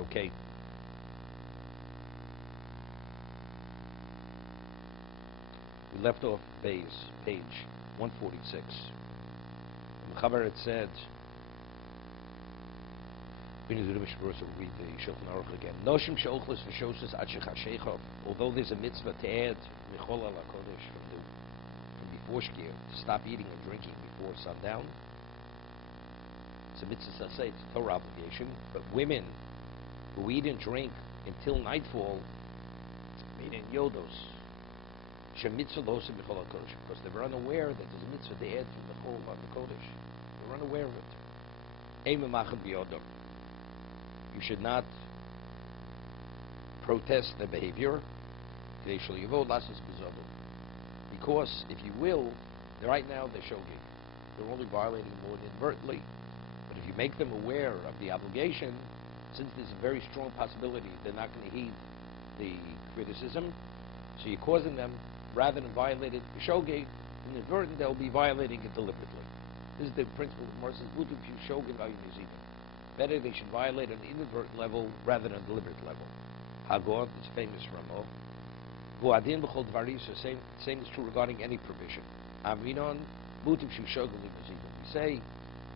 Okay. We left off page 146. In the Chavar it said, read the Shulchan Aruch again. Noshim she'ochles v'shoshes ad shechashecha. Although there's a mitzvah to add Michol al HaKodesh from before Shkir, to stop eating and drinking before sundown. It's a mitzvah to say, it's a Torah obligation. But women who eat and drink until nightfall, made in yodos, shemitzvah losim Michol al HaKodesh, because they were unaware that there's a mitzvah to add from the Michol al HaKodesh. They were unaware of it. Eim ma'achad b'yodom. You should not protest the behavior, because if you will, right now they're shogig. They're only violating the law inadvertently. But if you make them aware of the obligation, since there's a very strong possibility they're not going to heed the criticism, so you're causing them, rather than violate it shogig, inadvertent, they'll be violating it deliberately. This is the principle of Morris' Butu Shogig Ayim. Better they should violate an inadvertent level rather than a deliberate level. Hagod, it's famous Ramo. Buadin b'chol dvaris, same is true regarding any provision. Aminon, mutiv shu shogeg l'mezidin. We say,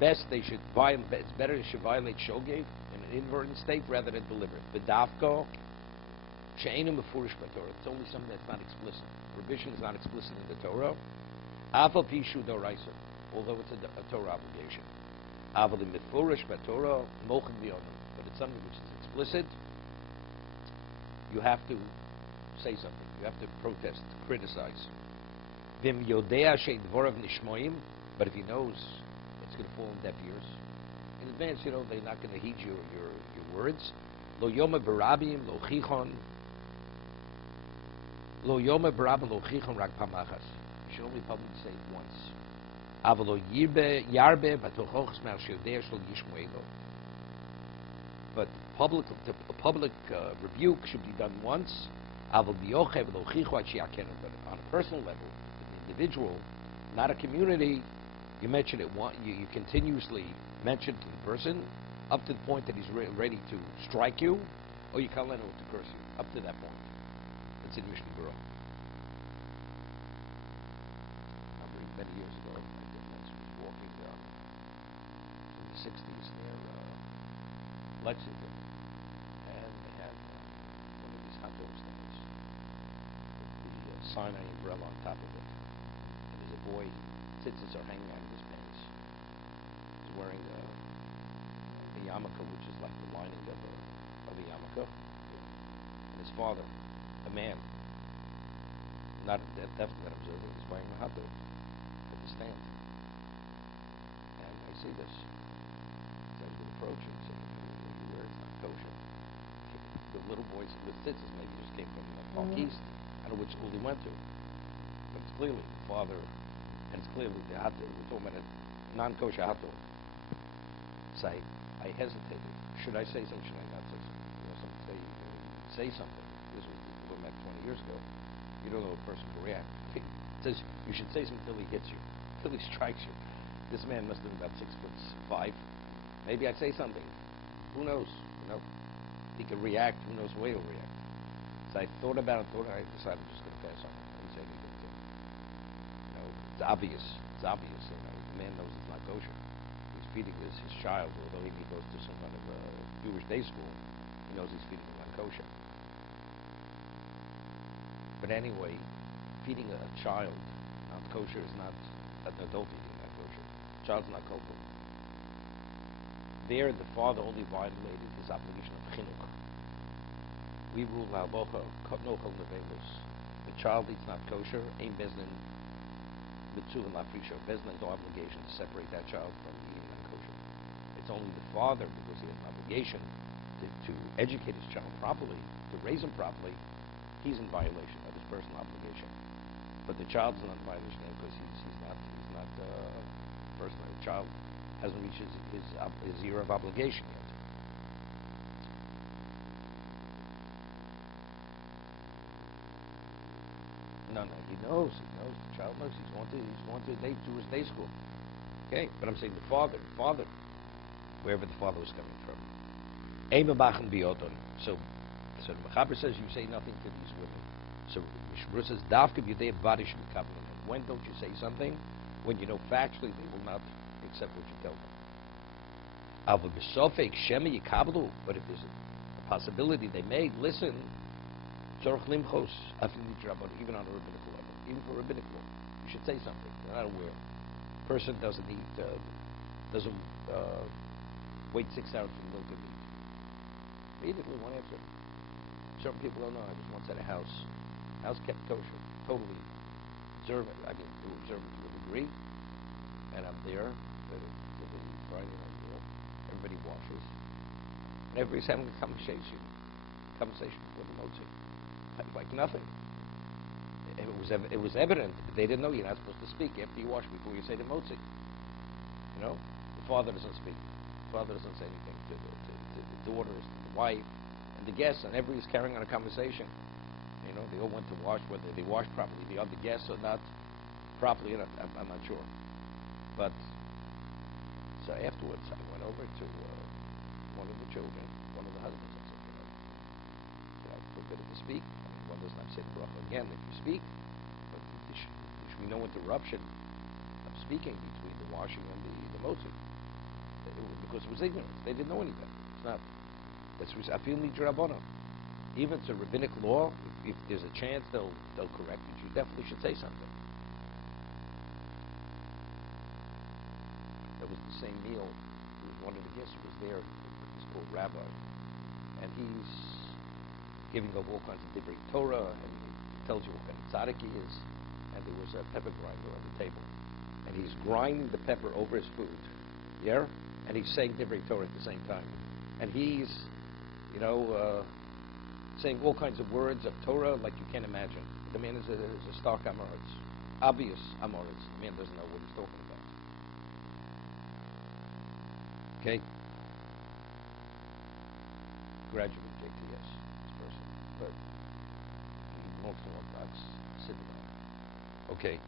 it's better they should violate shogeg in an inadvertent state rather than deliberate. B'davko, she'enu mefurish b'Torah. It's only something that's not explicit. Provision is not explicit in the Torah. Afal pishu doraisa, although it's a Torah obligation. But it's something which is explicit. You have to say something. You have to protest, criticize. But if he knows it's going to fall on deaf ears, in advance, they're not going to heed your words. Lo yoma barabim lo chichon. Lo yoma barabim lo chichon rak pamachas. You should only publicly say it once. But public rebuke should be done once. But on a personal level, an individual, not a community, you mention it once. You continuously mention it to the person up to the point that he's ready to strike you, or you can't let him to curse you up to that point. That's in Mishna Berura. Many years ago, I was walking in the 60s near Lexington, and they had one of these hot dog stands with the Sinai umbrella on top of it. And there's a boy, tzitzits are hanging out of his pants. He's wearing a yarmulke, which is like the lining of a yarmulke. And his father, a man, not definitely not observing, is wearing a hot dog. Stand. And I see this. So I would approach it and say, where it's not kosher. The little boys with tzitzis maybe just came from Park East. I don't know which school he went to. But it's clearly the father, and it's clearly the hot dog. We're talking about a non-kosher hot dog. So I hesitated. Should I say something? Should I not say something? Someone say something. This was going back 20 years ago. You don't know a person can react. It says you should say something until he hits you. Till he strikes you. This man must have been about 6'5". Maybe I'd say something. Who knows? He could react. Who knows the way he'll react? So I thought about it. I decided I'm just going to pass on it. I didn't say anything to him. It's obvious. It's obvious. The man knows it's not kosher. He's feeding his child, although he goes to some kind of Jewish day school. He knows he's feeding him non kosher. But anyway, feeding a child non kosher is not an adult eating non kosher. Child's not culpable. There, the father only violated his obligation of chinuch. We rule halacha no chol nevelos. The child eats not kosher. Ein bezdin mitzvah and lafrisha. Bezdin has no obligation to separate that child from eating non kosher. It's only the father, because he has an obligation to educate his child properly, to raise him properly. He's in violation of his personal obligation. But the child is not in violation because he's not personal. The child hasn't reached his year of obligation yet. No, he knows. The child knows. He's going to Jewish day school. Okay, but I'm saying the father, wherever the father was coming from. Ema machen bioton. So the Mechaber says you say nothing to these women. So Mishna Berura says Davka b'yudei b'vadish mikablim. When don't you say something? When you know factually they will not accept what you tell them. Ava b'sofek shema yikablu. But if there's a possibility they may listen, tzorch limchos afim midrabon, even on a rabbinical level, even for rabbinical law, you should say something. They're not aware. Person doesn't eat, doesn't wait 6 hours for milk and meat. Immediately, one answer. Certain people don't know. I was once at a house kept kosher, totally observant. I mean, observant to a degree. And I'm there, Friday night meal. Everybody washes. And everybody's having a conversation before the motzi. Like nothing. It was evident. They didn't know you're not supposed to speak after you wash before you say the motzi. You know, the father doesn't speak. The father doesn't say anything to the daughters, to the wife, and the guests, and everybody's carrying on a conversation. You know, they all went to wash, whether they washed properly, the other guests or not properly. I'm not sure. But so afterwards, I went over to one of the children, one of the husbands. I said, should I forbid it to speak? I mean, one does not say the bracha again if you speak, but there should be no interruption of speaking between the washing and the motzi, because it was ignorance. They didn't know any better. It's not. That's afil midrabanan. Even to rabbinic law, if there's a chance they'll correct it, you definitely should say something. That was the same meal. One of the guests was there. He's called Rabbi, and he's giving up all kinds of divrei Torah, and he tells you what kind of tzaddik he is. And there was a pepper grinder on the table, and he's grinding the pepper over his food, yeah, and he's saying divrei Torah at the same time, and he's, saying all kinds of words of Torah like you can't imagine. The man is a stark amoritz, obvious amoritz. The man doesn't know what he's talking about. Okay? Graduate JTS, this person. But more Orthodox, synagogue. Okay.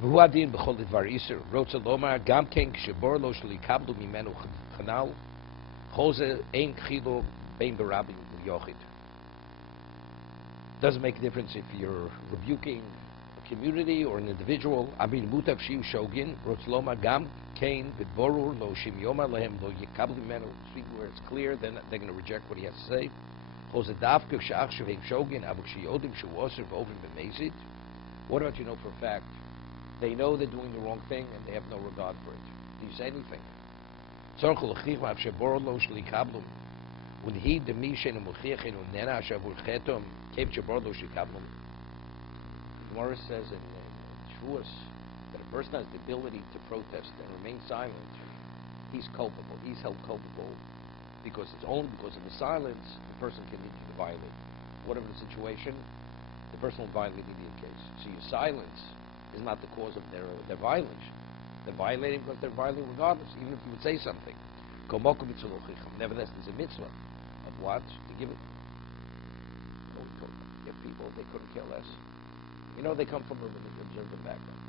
והוא הדין בכל דבר איסר. רוצה לומר, גם כן כשבור לו שליקבלו ממנו חנל, חוזה אין חילו בין ברבים וביוחד. Doesn't make a difference if you're rebuking a community or an individual. אבין מוטב שיהיו שוגין, רוצה לומר, גם כן בברור לו שאם יאמר להם לא יקבלו ממנו, where it's clear, then they're going to reject what he has to say. חוזה דווקא כשעכשיו הם שוגין, אבל כשיודעים שהוא אוסר ועובר במזיד. What about you know for a fact? They know they're doing the wrong thing and they have no regard for it. Do you say anything? When he the Mishen and Mukhichin and Nena Shavurchetum came to Bordo Shikablum, Morris says in Shavuos that a person has the ability to protest and remain silent. He's culpable. He's held culpable because it's only because of the silence the person continues to violate. Whatever the situation, the person will violate the immediate case. So your silence is not the cause of their violation. They're violating because they're violating regardless, even if you would say something. Nevertheless, there's a mitzvah of what? To give it. If people, they couldn't care less. They come from a observant background.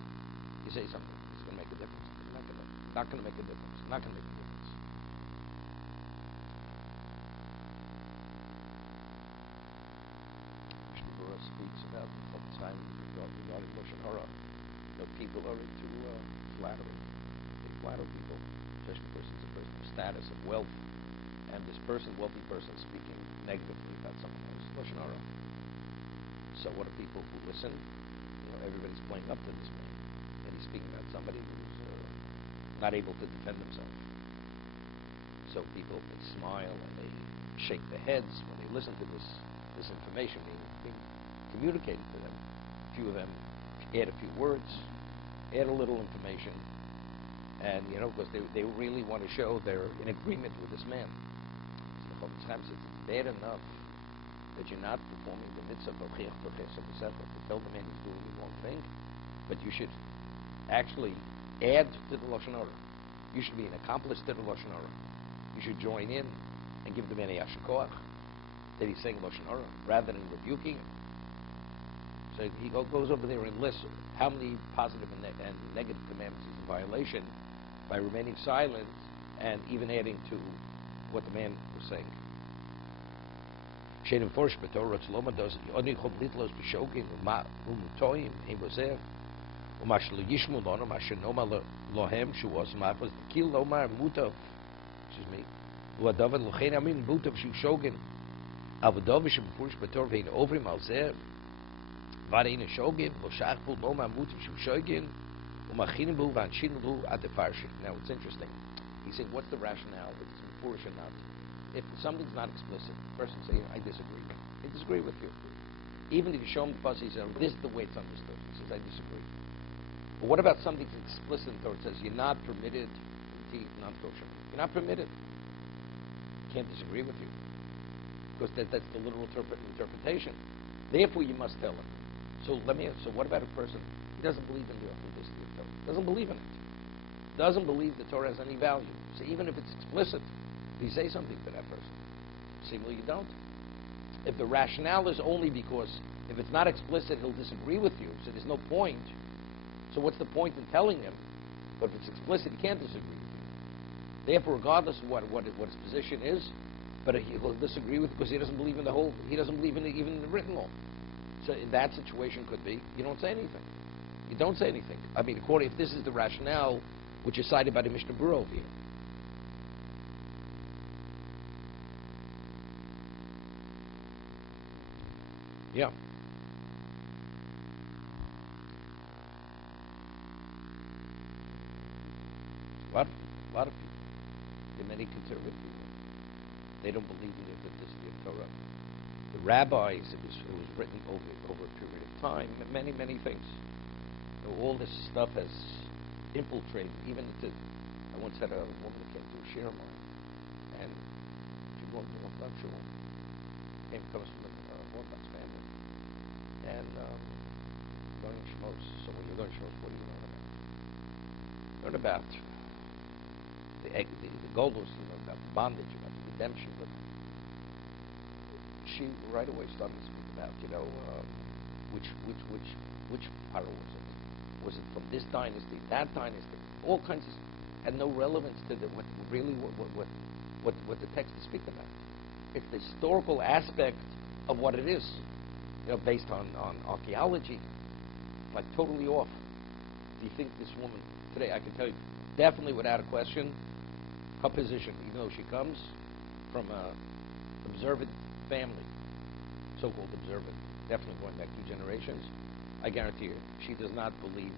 You say something, it's going to make a difference. It's not going to make a difference. Not going to make a difference. Mishna Berura speaks about the time regarding Lashon Hara. People are into flattery. They flatter people, especially because it's a person of status, of wealth, and this wealthy person, speaking negatively about someone else. Lashon Hara. So what are people who listen? Everybody's playing up to this man, and he's speaking about somebody who's not able to defend himself. So people they smile and they shake their heads when they listen to this information being communicated to them. A few of them add a few words, add a little information, and because they really want to show they're in agreement with this man. So the Chofetz Chaim says it's bad enough that you're not performing the mitzvah to tell the man he's doing the wrong thing, but you should actually add to the Lashon Hara. You should be an accomplice to the Lashon Hara. You should join in and give the man a yasher koach that he's saying Lashon Hara rather than rebuking him. So he goes over there and lists how many positive and negative commandments he's in violation by remaining silent and even adding to what the man was saying. Shein enforced by Torah Tzloma does only chob litlos b'shogin toim ein bozev umashlo yishmu lonu mashenoma lohem shu was mafos kil lomar mutav. Excuse me. Uadavid lochein amin mutav shu shogin avodavish enforced by Torah vein ovrim al zev varein shogin loshach bul lomar mutav shu shogin umachin bu vanchin bu at the farshik. Now it's interesting. He's saying, what's the rationale? If it's enforced or not? If something's not explicit, the person say, I disagree. I disagree with you. Even if you show him the pashas, he says, this is the way it's understood. He says, I disagree. But what about something that's explicit in Torah? It says, you're not permitted to eat non-kosher. You're not permitted. Can't disagree with you. Because that's the literal interpretation. Therefore, you must tell him. So what about a person who doesn't believe in the authenticity of Torah? Doesn't believe in it. Doesn't believe the Torah has any value. So even if it's explicit, you say something to that person. Say, well, you don't. If the rationale is only because if it's not explicit, he'll disagree with you, so there's no point. So what's the point in telling him? But if it's explicit, he can't disagree with you. Therefore, regardless of what his position is, but he'll disagree with it because he doesn't believe in the whole. He doesn't believe in even the written law. So in that situation, could be you don't say anything. You don't say anything. I mean, according if this is the rationale, which is cited by the Mishna Berura over here. Yeah. A lot of people. There are many conservative people. They don't believe in the authenticity of Torah. The rabbis, it was written over a period of time, many things. All this stuff has infiltrated, even into. I once had a woman that came to a share of mine, and she won't do a shul. Comes from an Orthodox family, and going to Shmos. So when you're going to Shmos, what do you learn about? Learn about the golos, about the bondage, about the redemption. But she right away started to speak about, which pharaoh was it? Was it from this dynasty, that dynasty? All kinds of had no relevance to what the text is speaking about. It's the historical aspect of what it is, based on archaeology, like totally off. Do you think this woman today? I can tell you, definitely without a question, her position, even though she comes from a observant family, so-called observant, definitely going back 2 generations, I guarantee you, she does not believe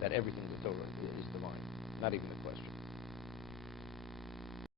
that everything in the Torah is divine. Not even a question.